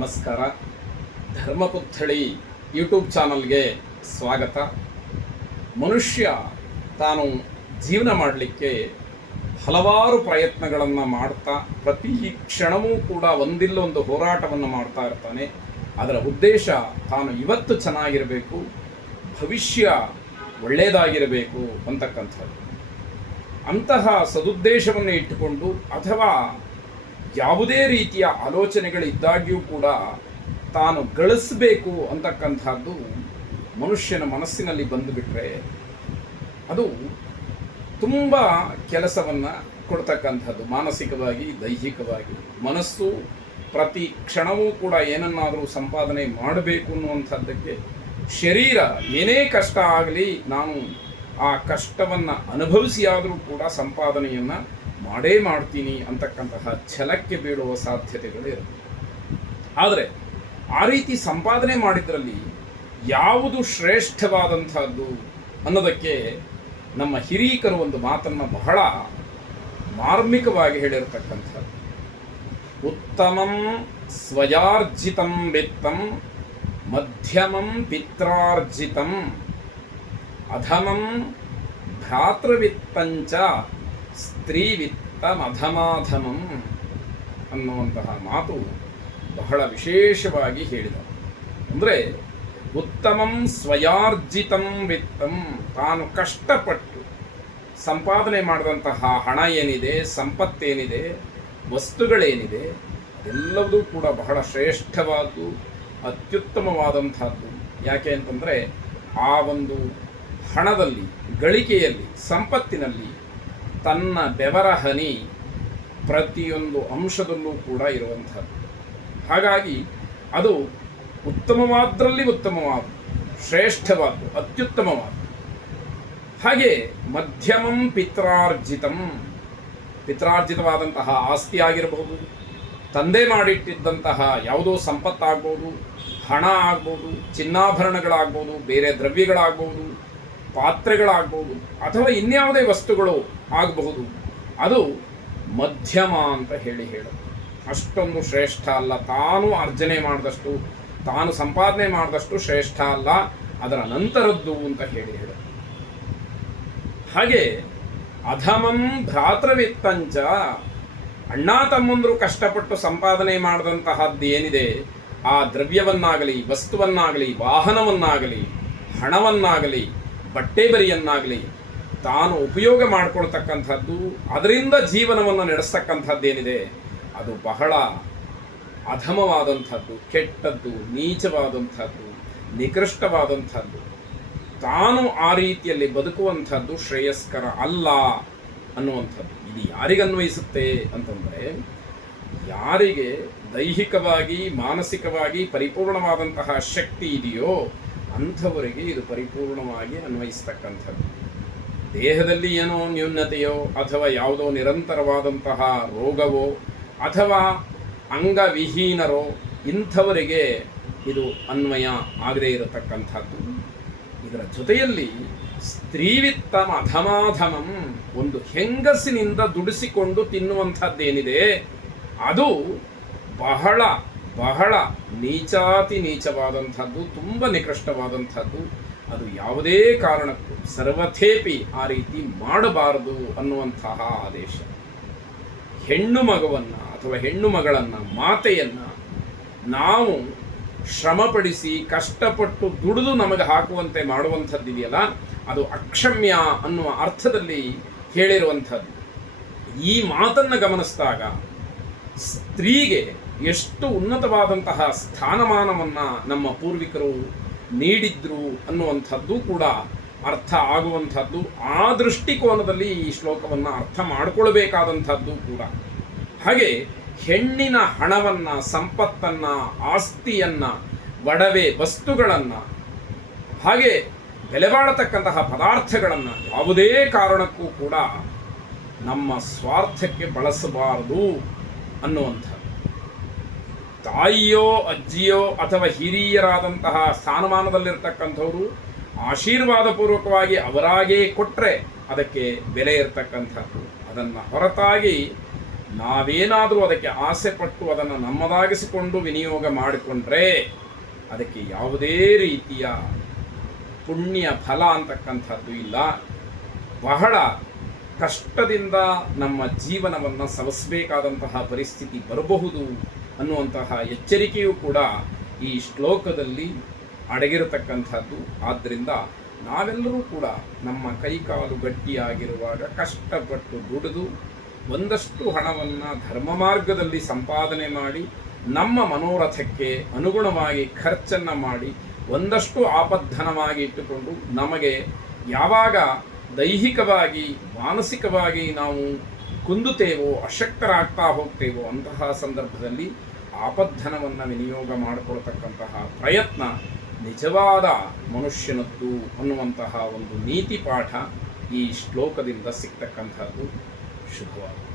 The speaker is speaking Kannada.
ನಮಸ್ಕಾರ. ಧರ್ಮಪುತ್ಥಳಿ ಯೂಟ್ಯೂಬ್ ಚಾನಲ್ಗೆ ಸ್ವಾಗತ. ಮನುಷ್ಯ ತಾನು ಜೀವನ ಮಾಡಲಿಕ್ಕೆ ಹಲವಾರು ಪ್ರಯತ್ನಗಳನ್ನು ಮಾಡ್ತಾ ಪ್ರತಿ ಕ್ಷಣವೂ ಕೂಡ ಒಂದಿಲ್ಲೊಂದು ಹೋರಾಟವನ್ನು ಮಾಡ್ತಾ ಇರ್ತಾನೆ. ಅದರ ಉದ್ದೇಶ ತಾನು ಇವತ್ತು ಚೆನ್ನಾಗಿರಬೇಕು, ಭವಿಷ್ಯ ಒಳ್ಳೆಯದಾಗಿರಬೇಕು ಅಂತಕ್ಕಂಥದ್ದು. ಅಂತಹ ಸದುದ್ದೇಶವನ್ನು ಇಟ್ಟುಕೊಂಡು ಅಥವಾ ಯಾವುದೇ ರೀತಿಯ ಆಲೋಚನೆಗಳಿದ್ದಾಗ್ಯೂ ಕೂಡ ತಾನು ಗಳಿಸಬೇಕು ಅಂತಕ್ಕಂಥದ್ದು ಮನುಷ್ಯನ ಮನಸ್ಸಿನಲ್ಲಿ ಬಂದುಬಿಟ್ರೆ ಅದು ತುಂಬ ಕೆಲಸವನ್ನು ಕೊಡ್ತಕ್ಕಂಥದ್ದು. ಮಾನಸಿಕವಾಗಿ, ದೈಹಿಕವಾಗಿ ಮನಸ್ಸು ಪ್ರತಿ ಕ್ಷಣವೂ ಕೂಡ ಏನನ್ನಾದರೂ ಸಂಪಾದನೆ ಮಾಡಬೇಕು ಅನ್ನುವಂಥದ್ದಕ್ಕೆ, ಶರೀರ ಏನೇ ಕಷ್ಟ ಆಗಲಿ ನಾನು ಆ ಕಷ್ಟವನ್ನು ಅನುಭವಿಸಿಯಾದರೂ ಕೂಡ ಸಂಪಾದನೆಯನ್ನು ಮಾಡೇ ಮಾಡ್ತೀನಿ ಅಂತಕ್ಕಂತಹ ಛಲಕ್ಕೆ ಬೀಳುವ ಸಾಧ್ಯತೆಗಳಿರುತ್ತೆ. ಆದರೆ ಆ ರೀತಿ ಸಂಪಾದನೆ ಮಾಡಿದ್ರಲ್ಲಿ ಯಾವುದು ಶ್ರೇಷ್ಠವಾದಂಥದ್ದು ಅನ್ನೋದಕ್ಕೆ ನಮ್ಮ ಹಿರೀಕರು ಒಂದು ಮಾತನ್ನು ಬಹಳ ಮಾರ್ಮಿಕವಾಗಿ ಹೇಳಿರ್ತಕ್ಕಂಥದ್ದು. ಉತ್ತಮಂ ಸ್ವಯಾರ್ಜಿತಂ ವಿತ್ತಂ ಮಧ್ಯಮಂ ಪಿತ್ರಾರ್ಜಿತಂ ಅಧಮಂ ಭ್ರಾತೃವಿತ್ತಂಚ ಸ್ತ್ರೀವಿತ್ತಮಧಮಾಧಮಂ ಅನ್ನುವಂತಹ ಮಾತು ಬಹಳ ವಿಶೇಷವಾಗಿ ಹೇಳಿದರು. ಅಂದರೆ ಉತ್ತಮಂ ಸ್ವಯಾರ್ಜಿತಂ ವಿತ್ತಂ, ತಾನು ಕಷ್ಟಪಟ್ಟು ಸಂಪಾದನೆ ಮಾಡಿದಂತಹ ಹಣ ಏನಿದೆ, ಸಂಪತ್ತೇನಿದೆ, ವಸ್ತುಗಳೇನಿದೆ, ಅದೆಲ್ಲವೂ ಕೂಡ ಬಹಳ ಶ್ರೇಷ್ಠವಾದ್ದು, ಅತ್ಯುತ್ತಮವಾದಂಥದ್ದು. ಯಾಕೆ ಅಂತಂದರೆ ಆ ಒಂದು ಹಣದಲ್ಲಿ, ಗಳಿಕೆಯಲ್ಲಿ, ಸಂಪತ್ತಿನಲ್ಲಿ ತನ್ನ ಬೆವರ ಹನಿ ಪ್ರತಿಯೊಂದು ಅಂಶದಲ್ಲೂ ಕೂಡ ಇರುವಂಥದ್ದು. ಹಾಗಾಗಿ ಅದು ಉತ್ತಮವಾದ್ರಲ್ಲಿ ಉತ್ತಮವಾದ, ಶ್ರೇಷ್ಠವಾದ್ದು, ಅತ್ಯುತ್ತಮವಾದ್ದು. ಹಾಗೆ ಮಧ್ಯಮಂ ಪಿತ್ರಾರ್ಜಿತಂ, ಪಿತ್ರಾರ್ಜಿತವಾದಂತಹ ಆಸ್ತಿ ಆಗಿರಬಹುದು, ತಂದೆ ಮಾಡಿಟ್ಟಿದ್ದಂತಹ ಯಾವುದೋ ಸಂಪತ್ತಾಗ್ಬೋದು, ಹಣ ಆಗ್ಬೋದು, ಚಿನ್ನಾಭರಣಗಳಾಗ್ಬೋದು, ಬೇರೆ ದ್ರವ್ಯಗಳಾಗ್ಬೋದು, ಪಾತ್ರೆಗಳಾಗ್ಬೋದು, ಅಥವಾ ಇನ್ಯಾವುದೇ ವಸ್ತುಗಳು ಆಗಬಹುದು. ಅದು ಮಧ್ಯಮ ಅಂತ ಹೇಳು ಅಷ್ಟೊಂದು ಶ್ರೇಷ್ಠ ಅಲ್ಲ. ತಾನು ಅರ್ಜನೆ ಮಾಡಿದಷ್ಟು, ತಾನು ಸಂಪಾದನೆ ಮಾಡಿದಷ್ಟು ಶ್ರೇಷ್ಠ ಅಲ್ಲ, ಅದರ ನಂತರದ್ದು ಅಂತ ಹೇಳು. ಹಾಗೆ ಅಧಮಂ ಭ್ರಾತೃವಿತ್ತಂಚ, ಅಣ್ಣ ತಮ್ಮಂದರು ಕಷ್ಟಪಟ್ಟು ಸಂಪಾದನೆ ಮಾಡಿದಂತಹದ್ದು ಏನಿದೆ, ಆ ದ್ರವ್ಯವನ್ನಾಗಲಿ, ವಸ್ತುವನ್ನಾಗಲಿ, ವಾಹನವನ್ನಾಗಲಿ, ಹಣವನ್ನಾಗಲಿ, ಬಟ್ಟೆ ಬರಿಯನ್ನಾಗಲಿ ತಾನು ಉಪಯೋಗ ಮಾಡಿಕೊಳ್ತಕ್ಕಂಥದ್ದು, ಅದರಿಂದ ಜೀವನವನ್ನು ನಡೆಸ್ತಕ್ಕಂಥದ್ದೇನಿದೆ ಅದು ಬಹಳ ಅಧಮವಾದಂಥದ್ದು, ಕೆಟ್ಟದ್ದು, ನೀಚವಾದಂಥದ್ದು, ನಿಕೃಷ್ಟವಾದಂಥದ್ದು. ತಾನು ಆ ರೀತಿಯಲ್ಲಿ ಬದುಕುವಂಥದ್ದು ಶ್ರೇಯಸ್ಕರ ಅಲ್ಲ ಅನ್ನುವಂಥದ್ದು. ಇದು ಯಾರಿಗನ್ವಯಿಸುತ್ತೆ ಅಂತಂದರೆ, ಯಾರಿಗೆ ದೈಹಿಕವಾಗಿ, ಮಾನಸಿಕವಾಗಿ ಪರಿಪೂರ್ಣವಾದಂತಹ ಶಕ್ತಿ ಇದೆಯೋ ಅಂಥವರಿಗೆ ಇದು ಪರಿಪೂರ್ಣವಾಗಿ ಅನ್ವಯಿಸ್ತಕ್ಕಂಥದ್ದು. ದೇಹದಲ್ಲಿ ಏನೋ ನ್ಯೂನತೆಯೋ ಅಥವಾ ಯಾವುದೋ ನಿರಂತರವಾದಂತಹ ರೋಗವೋ ಅಥವಾ ಅಂಗವಿಹೀನರೋ ಇಂಥವರಿಗೆ ಇದು ಅನ್ವಯ ಆಗದೇ ಇರತಕ್ಕಂಥದ್ದು. ಇದರ ಜೊತೆಯಲ್ಲಿ ಸ್ತ್ರೀವಿತ್ತಮ ಅಧಮಾಧಮಂ, ಒಂದು ಹೆಂಗಸಿನಿಂದ ದುಡಿಸಿಕೊಂಡು ತಿನ್ನುವಂಥದ್ದೇನಿದೆ ಅದು ಬಹಳ ಬಹಳ ನೀಚಾತಿ ನೀಚವಾದಂಥದ್ದು, ತುಂಬ ನಿಕೃಷ್ಟವಾದಂಥದ್ದು. ಅದು ಯಾವುದೇ ಕಾರಣಕ್ಕೂ ಸರ್ವಥೇಪಿ ಆ ರೀತಿ ಮಾಡಬಾರದು ಅನ್ನುವಂತಹ ಆದೇಶ. ಹೆಣ್ಣು ಮಗುವನ್ನು ಅಥವಾ ಹೆಣ್ಣು ಮಗಳನ್ನು, ಮಾತೆಯನ್ನು ನಾವು ಶ್ರಮಪಡಿಸಿ ಕಷ್ಟಪಟ್ಟು ದುಡಿದು ನಮಗೆ ಹಾಕುವಂತೆ ಮಾಡುವಂಥದ್ದಿದೆಯಲ್ಲ, ಅದು ಅಕ್ಷಮ್ಯ ಅನ್ನುವ ಅರ್ಥದಲ್ಲಿ ಹೇಳಿರುವಂಥದ್ದು. ಈ ಮಾತನ್ನು ಗಮನಿಸಿದಾಗ ಸ್ತ್ರೀಗೆ ಎಷ್ಟು ಉನ್ನತವಾದಂತಹ ಸ್ಥಾನಮಾನವನ್ನು ನಮ್ಮ ಪೂರ್ವಿಕರು ನೀಡಿದ್ರು ಅನ್ನುವಂಥದ್ದು ಕೂಡ ಅರ್ಥ ಆಗುವಂಥದ್ದು. ಆ ದೃಷ್ಟಿಕೋನದಲ್ಲಿ ಈ ಶ್ಲೋಕವನ್ನು ಅರ್ಥ ಮಾಡಿಕೊಳ್ಬೇಕಾದಂಥದ್ದು ಕೂಡ. ಹಾಗೆ ಹೆಣ್ಣಿನ ಹಣವನ್ನು, ಸಂಪತ್ತನ್ನು, ಆಸ್ತಿಯನ್ನು, ಒಡವೆ ವಸ್ತುಗಳನ್ನು, ಹಾಗೆ ಬೆಲೆ ಬಾಳತಕ್ಕಂತಹ ಪದಾರ್ಥಗಳನ್ನು ಯಾವುದೇ ಕಾರಣಕ್ಕೂ ಕೂಡ ನಮ್ಮ ಸ್ವಾರ್ಥಕ್ಕೆ ಬಳಸಬಾರದು ಅನ್ನುವಂಥದ್ದು. ತಾಯಿಯೋ, ಅಜ್ಜಿಯೋ ಅಥವಾ ಹಿರಿಯರಾದಂತಹ ಸ್ಥಾನಮಾನದಲ್ಲಿರ್ತಕ್ಕಂಥವರು ಆಶೀರ್ವಾದಪೂರ್ವಕವಾಗಿ ಅವರಾಗೇ ಕೊಟ್ಟರೆ ಅದಕ್ಕೆ ಬೆಲೆ ಇರತಕ್ಕಂಥದ್ದು. ಅದನ್ನು ಹೊರತಾಗಿ ನಾವೇನಾದರೂ ಅದಕ್ಕೆ ಆಸೆ ಪಟ್ಟು ಅದನ್ನು ನಮ್ಮದಾಗಿಸಿಕೊಂಡು ವಿನಿಯೋಗ ಮಾಡಿಕೊಂಡ್ರೆ ಅದಕ್ಕೆ ಯಾವುದೇ ರೀತಿಯ ಪುಣ್ಯ ಫಲ ಅಂತಕ್ಕಂಥದ್ದು ಇಲ್ಲ. ಬಹಳ ಕಷ್ಟದಿಂದ ನಮ್ಮ ಜೀವನವನ್ನು ಸವಸಬೇಕಾದಂತಹ ಪರಿಸ್ಥಿತಿ ಬರಬಹುದು ಅನ್ನುವಂತಹ ಎಚ್ಚರಿಕೆಯೂ ಕೂಡ ಈ ಶ್ಲೋಕದಲ್ಲಿ ಅಡಗಿರತಕ್ಕಂಥದ್ದು. ಆದ್ದರಿಂದ ನಾವೆಲ್ಲರೂ ಕೂಡ ನಮ್ಮ ಕೈಕಾಲು ಗಟ್ಟಿಯಾಗಿರುವಾಗ ಕಷ್ಟಪಟ್ಟು ದುಡಿದು ಒಂದಷ್ಟು ಹಣವನ್ನು ಧರ್ಮ ಮಾರ್ಗದಲ್ಲಿ ಸಂಪಾದನೆ ಮಾಡಿ ನಮ್ಮ ಮನೋರಥಕ್ಕೆ ಅನುಗುಣವಾಗಿ ಖರ್ಚನ್ನು ಮಾಡಿ ಒಂದಷ್ಟು ಆಪದ್ಧನವಾಗಿ ಇಟ್ಟುಕೊಂಡು ನಮಗೆ ಯಾವಾಗ ದೈಹಿಕವಾಗಿ ಮಾನಸಿಕವಾಗಿ ನಾವು ಕುಂದುತ್ತೇವೋ ಅಶಕ್ತರಾಗ್ತಾ ಹೋಗ್ತೇವೋ ಅಂತಹ ಸಂದರ್ಭದಲ್ಲಿ ಆಪದ್ಧನವನ್ನು ವಿನಿಯೋಗ ಮಾಡಿಕೊಳ್ತಕ್ಕಂತಹ ಪ್ರಯತ್ನ ನಿಜವಾದ ಮನುಷ್ಯನದ್ದು ಅನ್ನುವಂತಹ ಒಂದು ನೀತಿ ಪಾಠ ಈ ಶ್ಲೋಕದಿಂದ ಸಿಗ್ತಕ್ಕಂಥದ್ದು. ಶುಭವಾಗಿದೆ.